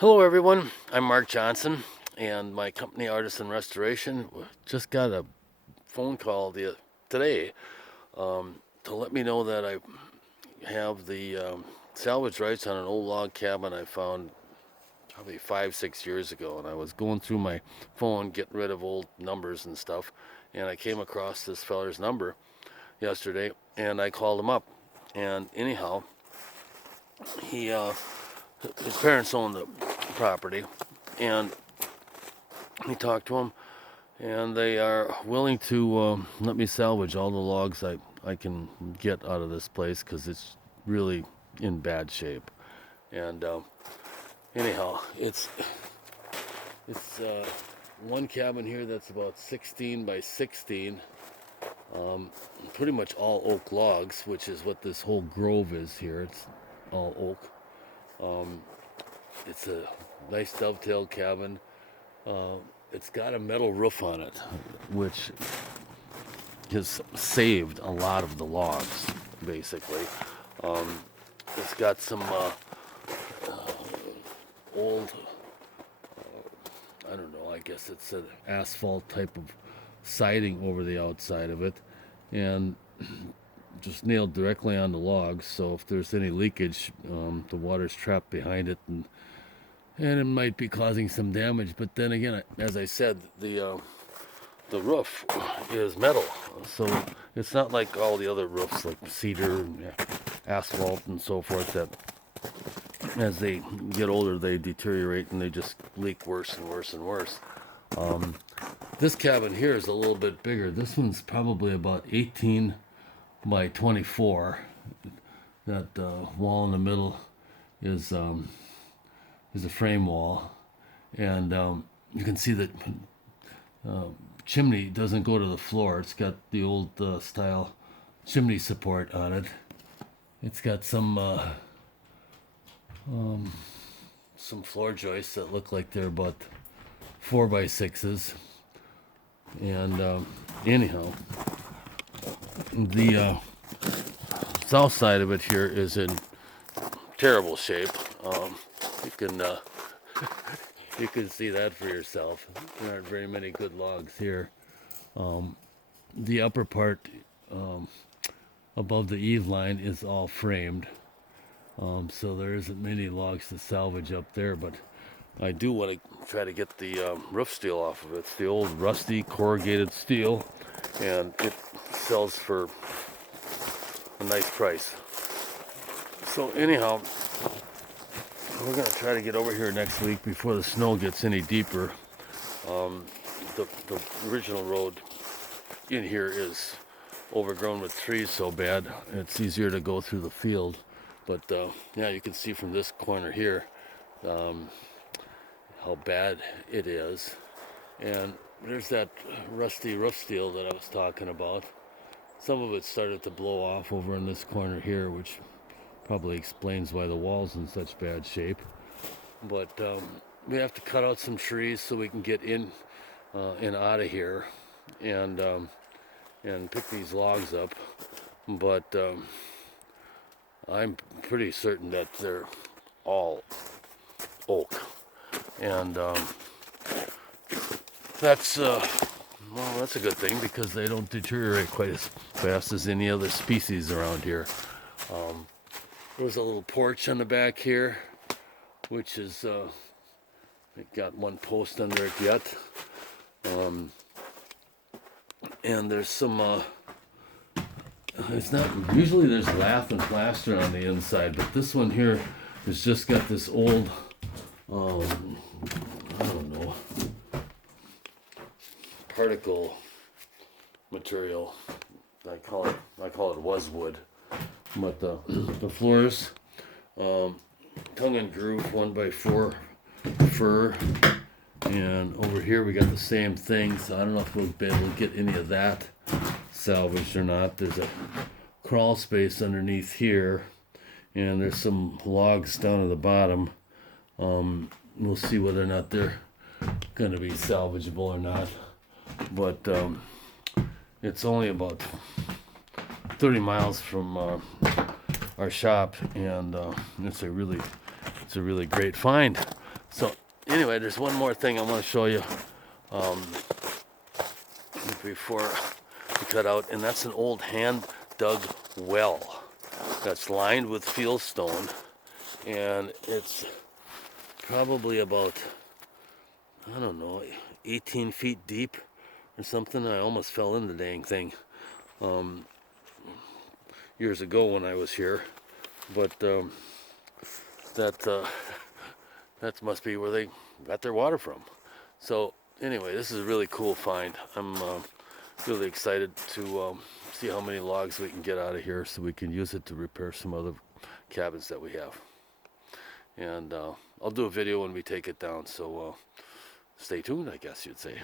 Hello, everyone. I'm Mark Johnson, and my company, Artisan Restoration, just got a phone call today to let me know that I have the salvage rights on an old log cabin I found probably 5, 6 years ago. And I was going through my phone, getting rid of old numbers and stuff, and I came across this feller's number yesterday, and I called him up. And anyhow, he his parents own the property, and he talked to him and they are willing to let me salvage all the logs I can get out of this place because it's really in bad shape. And anyhow, it's one cabin here that's about 16 by 16, pretty much all oak logs, which is what this whole grove is here. It's all oak. Um, it's a nice dovetail cabin. Uh, it's got a metal roof on it, which has saved a lot of the logs, basically. Um, it's got some old, I don't know, I guess it's an asphalt type of siding over the outside of it, and just nailed directly on the logs. So if there's any leakage, the water's trapped behind it, and it might be causing some damage. But then again, as I said, the roof is metal, so it's not like all the other roofs, like cedar and asphalt and so forth, that as they get older they deteriorate and they just leak worse and worse and worse. Um, this cabin here is a little bit bigger. This one's probably about 18 by 24. That wall in the middle is is a frame wall, and you can see that uh, chimney doesn't go to the floor. It's got the old style chimney support on it. It's got some floor joists that look like they're about 4 by 6s. And anyhow, the south side of it here is in terrible shape. You can you can see that for yourself. There aren't very many good logs here. The upper part above the eave line is all framed, so there isn't many logs to salvage up there. But I do want to try to get the roof steel off of it. It's the old rusty corrugated steel, and it sells for a nice price. So anyhow, we're gonna try to get over here next week before the snow gets any deeper. Um, the original road in here is overgrown with trees so bad it's easier to go through the field. But yeah, you can see from this corner here um, how bad it is. And there's that rusty roof steel that I was talking about. Some of it started to blow off over in this corner here, which probably explains why the wall's in such bad shape. But we have to cut out some trees so we can get in and out of here, and pick these logs up. But I'm pretty certain that they're all oak, and that's well, that's a good thing because they don't deteriorate quite as fast as any other species around here. Um, there's a little porch on the back here, which is it got one post under it yet, and there's some. It's not usually there's lath and plaster on the inside, but this one here has just got this old, I don't know, particle material. I call it waswood, but the floors, tongue and groove 1x4 fir, and over here we got the same thing. So I don't know if we'll be able to get any of that salvaged or not. There's a crawl space underneath here, and there's some logs down at the bottom. We'll see whether or not they're going to be salvageable or not. But it's only about 30 miles from our shop, and it's a really great find. So anyway, there's one more thing I want to show you before we cut out, and that's an old hand dug well that's lined with fieldstone, and it's probably about, I don't know, 18 feet deep or something. I almost fell in the dang thing years ago when I was here, but that that must be where they got their water from. So anyway, this is a really cool find. I'm really excited to see how many logs we can get out of here so we can use it to repair some other cabins that we have. And I'll do a video when we take it down, so stay tuned, I guess you'd say.